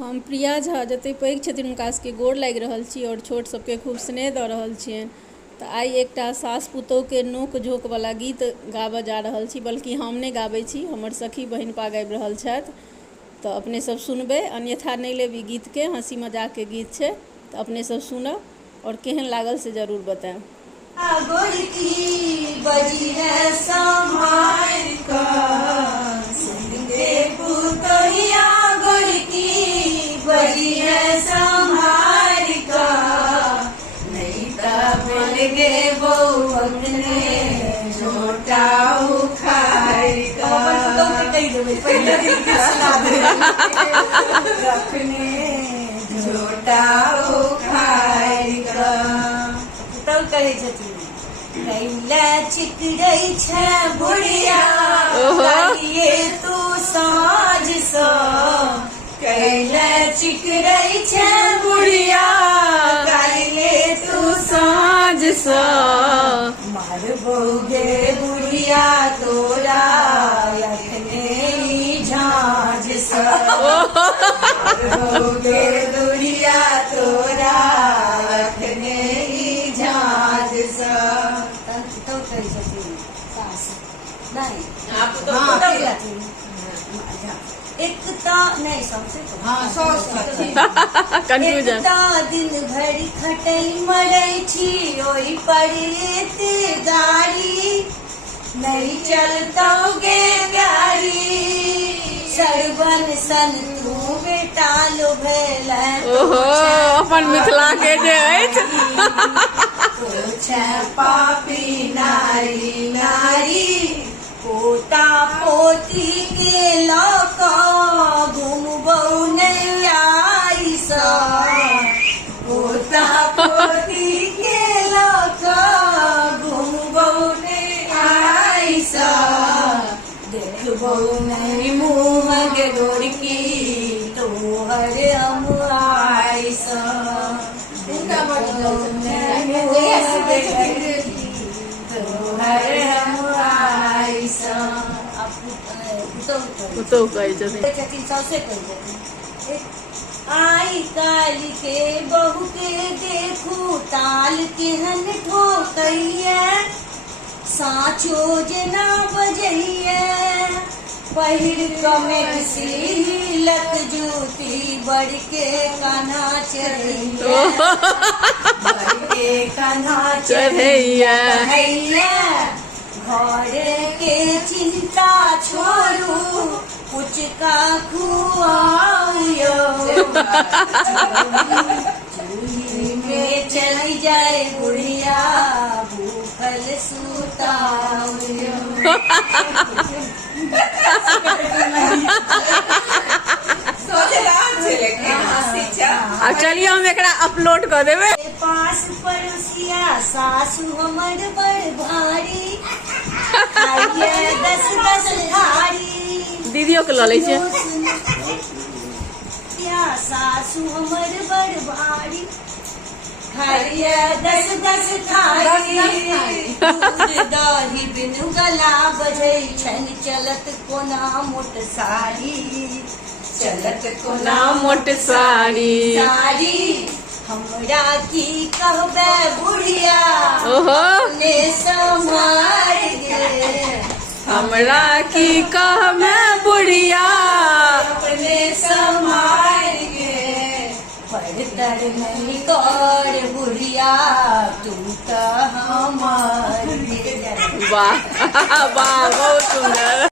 हम प्रिया झा जते पैघ छथिन हुनका सबके गोर लागि रहल छी और छोट सबके खूब स्नेह दऽ रहल छियनि। तऽ आइ एकटा सास पुतोहूके नोक झोंकवला गीत गाबऽ जा रहल छी, बल्कि हम नहि गाबै छी, हमर सखी बहिनपा गाबि रहल छथि। तऽ अपने सब सुनबै, अन्यथा नहि लेब ई गीतके, हँसी मजाकके गीत छै। तऽ अपने सब सुनब और केहन लागल से जरूर बताएब। चिकरई छै बुढ़िया कालिए तू साँझ सँ कैले चिकरई छै बुढ़िया कालिए तू साँझ सँ मारबोगे बुढ़िया तोरा अखने झाँझ सँ मारबोगे बुढ़िया तोरा अखने झाँझ सँ। दिन भरी खटई मरई छी ओई पर एते गाड़ी नहीं चलतोगे गाड़ी सरबन सन तू बेटा लो भेल अपन मिथिला के जे अछि पापी नारी नारी पोता पोती के लौका घूमबौ नहीं आई सा पोता पोती के लौका घूमबौ नहीं आई सा देखबौ नहीं मुँह के गोरकी तोहर हम आई सा आई काल के बहू के देखू ताल केहन ठोकैया साँचो जेना बजैया पहिर कमेट सिलक जूती बड़ के कान्हा चढ़ैया बड़ के कान्हा चढ़ैया घर के चिंता छोड़ू पुचका खुआओ चूल्ही में चली जाए बुढ़िया भूखल सुताओ। अब चलिए हम एकरा अपलोड कर देवे। पास पड़ोसिया सासू हमर बड़ भारी खाइए 10 थारी दीदियों के लले छे सासू हमर बड़ भारी खाइए 10 थारी दूध दही बिनु गला बजै छन चलत कोना मोट साड़ी चलत कोना मोट साड़ी साड़ी हमरा की कहबे बुढ़िया अपने संभाल गे हमरा की कहबे बुढ़िया अपने संभाल गे पढ़तर नहीं कर बुढ़िया तू तो हमार। वाह वाह बहुत सुंदर।